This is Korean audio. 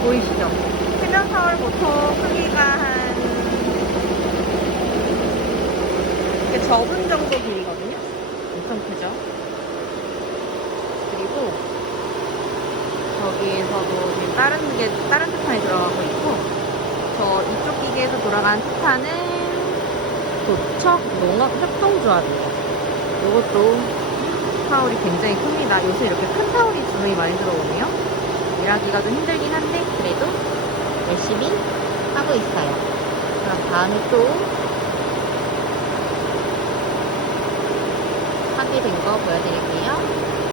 보이시죠? 해변타월 보통 크기가 한 이렇게 접은 정도 길이거든요. 엄청 크죠? 그리고 저기에서도 지금 다른 게 다른 티탄이 들어가고 있고 저 이쪽 기계에서 돌아가는 티탄은 도척 농업 협동조합이에요. 이것도 타월이 굉장히 큽니다. 요새 이렇게 큰 타월이 주문이 많이 들어오네요. 일하기가 좀 힘들긴 한데 그래도 열심히 하고 있어요. 그럼 다음에 또 하게 된 거 보여드릴게요.